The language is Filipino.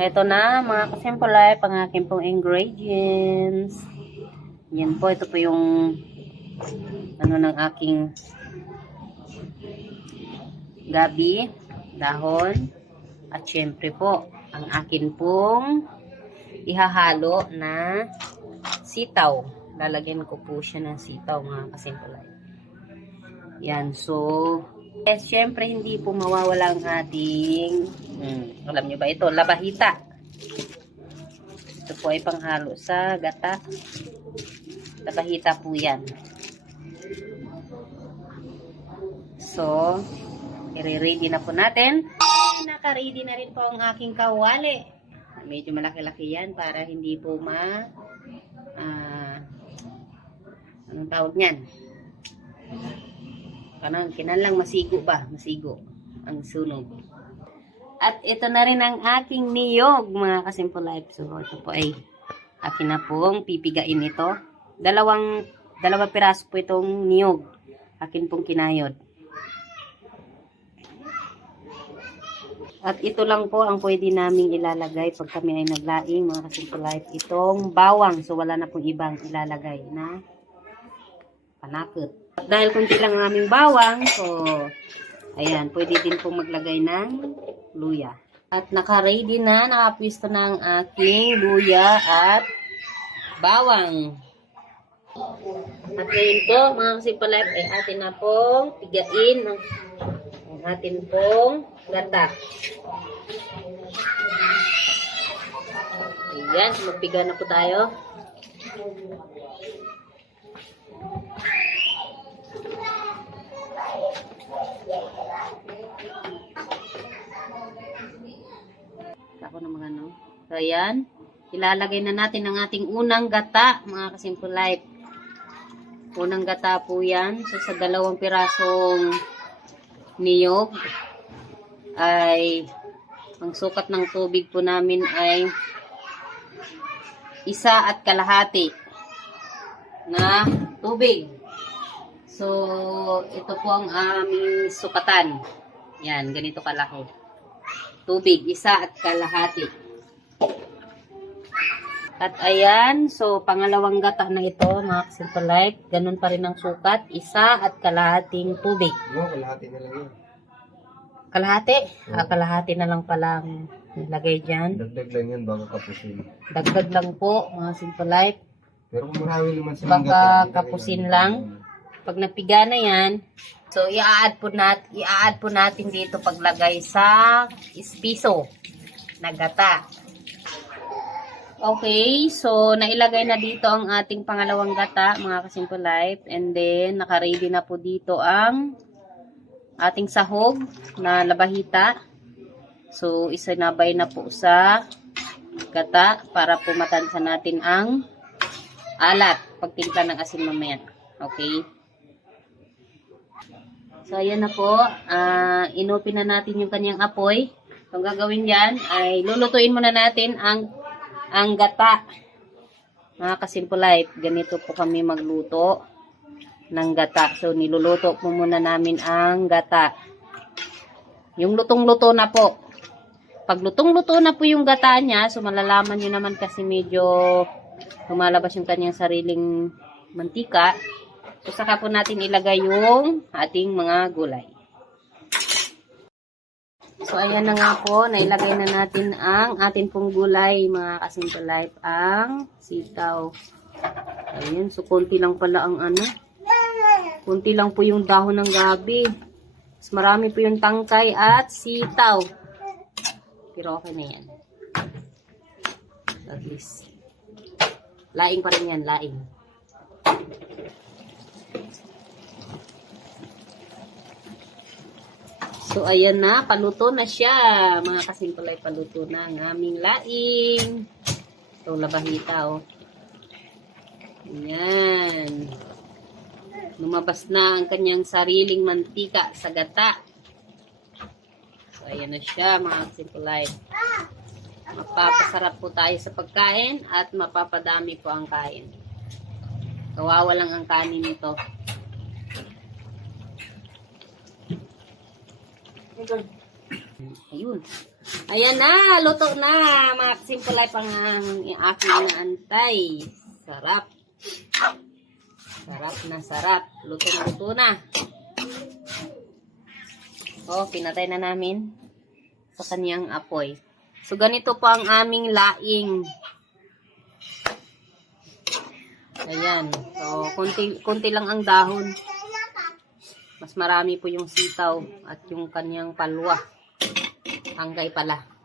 Ito na mga ka-Simple Life ang aking pong ingredients. Yan po, ito po yung ano ng aking gabi, dahon, at syempre po ang akin pong ihahalo na sitaw. Lalagyan ko po siya ng sitaw mga ka-Simple Life. Yan, so syempre hindi po mawawala ang ating alam nyo ba ito? Labahita. Ito po ay panghalo sa gata. Labahita po yan. So, i-ready na po natin. Naka-ready na rin po ang aking kawali. Medyo malaki-laki yan para hindi po anong tawag niyan? Kinalang masigo ba? Masigo ang sunog. At ito na rin ang aking niyog, mga ka-Simple Life. So, ito po ay akin na pong pipigain ito. Dalawang piraso po itong niyog. Akin pong kinayod. At ito lang po ang pwede naming ilalagay pag kami ay naglaing, mga ka-Simple Life. Itong bawang. So, wala na pong ibang ilalagay na panakot. At dahil kunti lang ang aming bawang, so, ayan, pwede din pong maglagay ng luya. At naka-ready na, nakapwisto na ang aking luya at bawang. At ngayon po, mga ka-Simple Life, ay atin na pong pigain ang atin pong gata. Ayan, magpiga na po tayo. Ako na mga ano. So, ayan. Ilalagay na natin ang ating unang gata, mga ka-Simple Life. Unang gata po yan. So, sa 2 pirasong niyog, ay ang sukat ng tubig po namin ay 1.5 na tubig. So, ito po ang aming sukatan. Yan, ganito kalaki. Tubig, 1.5. At ayan, so pangalawang gata na ito, mga ka-Simple Life. Ganun pa rin ang sukat, 1.5 tubig. No, kalahati na lang yun. Kalahati? Kalahati na lang palang nilagay dyan. Dagdag lang yan, baka kapusin. Dagdag lang po, mga Simple Life. Pero kung marami naman sa Baka kapusin lang. Pag napiga na yan, so i-add po natin dito paglagay sa ispiso na gata. Okay, so nailagay na dito ang ating pangalawang gata, mga ka-Simple Life. And then, naka-ready na po dito ang ating sahog na labahita. So, isinabay na po sa gata para po matansa natin ang alat pagtimpla ng asin mamaya. Okay. So, ayan na po. Inopin na natin yung kanyang apoy. So, ang gagawin dyan ay lulutuin muna natin ang gata. Mga ka-Simple Life, ganito po kami magluto ng gata. So, niluluto po muna namin ang gata. Yung lutong-luto na po. Pag lutong-luto na po yung gata niya, so malalaman nyo naman kasi medyo lumalabas yung kanyang sariling mantika. So, saka po natin ilagay yung ating mga gulay. So, ayan na nga po. Nailagay na natin ang ating pong gulay, mga ka-Simple Life, ang sitaw. Ayan. So, konti lang pala ang ano. Konti lang po yung dahon ng gabi. Mas marami po yung tangkay at sitaw. Pero okay na yan. At least. Laing pa rin yan. Laing. So, ayan na. Paluto na siya. Mga ka-Simple Life, paluto na ang aming laing. Ito, labahita, oh. Ayan. Lumabas na ang kanyang sariling mantika sa gata. So, ayan na siya, mga ka-Simple Life. Mapapasarap po tayo sa pagkain at mapapadami po ang kain. Kawawa lang ang kanin nito. Ayun. Ayan na, luto na. Mga simple life ang aking inaantay. Sarap. Sarap na sarap. Luto na. Oh, pinatay na namin sa kanyang apoy. So, ganito po ang aming laing. Ayan. So, konti lang ang dahon. Mas marami po yung sitaw at yung kanyang palwa. Tanggay pala.